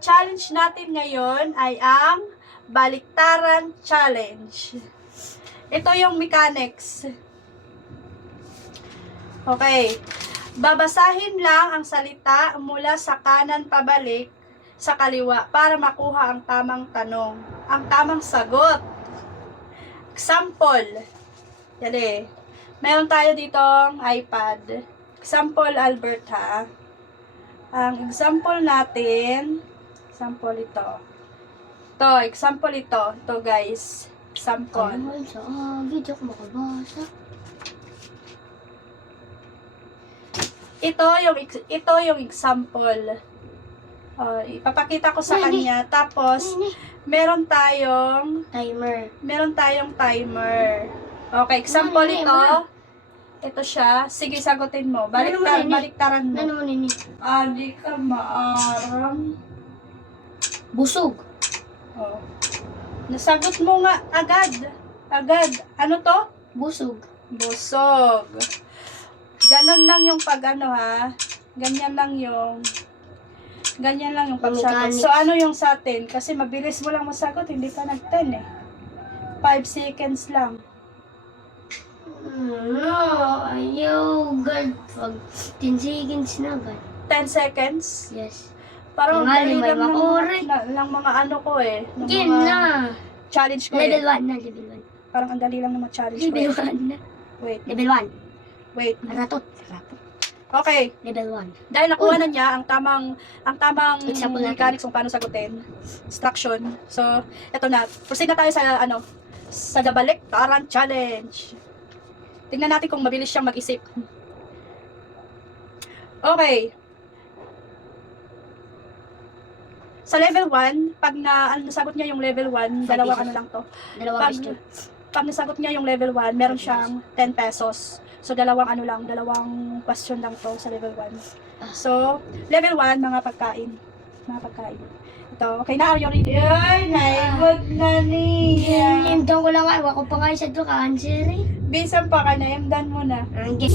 challenge natin ngayon ay ang baliktaran challenge. Ito yung mechanics. Okay. Babasahin lang ang salita mula sa kanan pabalik sa kaliwa para makuha ang tamang tanong. Ang tamang sagot. Example. Yali. Meron tayo ditong iPad. Example, Albert, ha? Ang example natin, example ito. Example ito. Ito, guys. Example. Ano sa video ko makabasa? Ito yung example. Ipapakita ko sa kanya. Tapos, meron tayong timer. Okay, example ito. Ito siya. Sige, sagutin mo. Baliktaran mo. Ano mo nini? Di ka maaram. Busog. Oh. Nasagot mo nga agad. Ano to? Busog. Busog. Ganon lang yung pag-ano, ha. Ganyan lang yung pagsagot. So, ano yung sa atin? Kasi mabilis mo lang masagot. Hindi pa nag-10 eh. 5 seconds lang. No, ayaw God. Pag 10 seconds na God. 10 seconds? Yes. Parang Tingali, dali may lang makuri. ng mga ano ko eh. Ng Game mga na. challenge ko Level eh. 1 na, level 1. Parang ang dali lang ng mga challenge ko Level eh. 1 na. Wait. Level 1. Wait. Ratot. Okay. Level 1. Dahil nakuha na niya ang tamang Example natin. mechanics kung paano sagutin. Instruction. So, eto na. Proceed na tayo sa baliktaran challenge. Tingnan natin kung mabilis siyang mag-isip. Okay. Sa level 1, pag nasagot niya yung level 1, dalawang ano lang to. Dalawang question. Pag nasagot niya yung level 1, meron siyang 10 pesos. So, dalawang question lang to sa level 1. So, level 1, mga pagkain. Ito, okay na, are you ready? Ay, naibag na niya. Imdang ko lang ako pa nga sa ito, cancer eh. Bisan pa ka na, imdan mo na. Okay.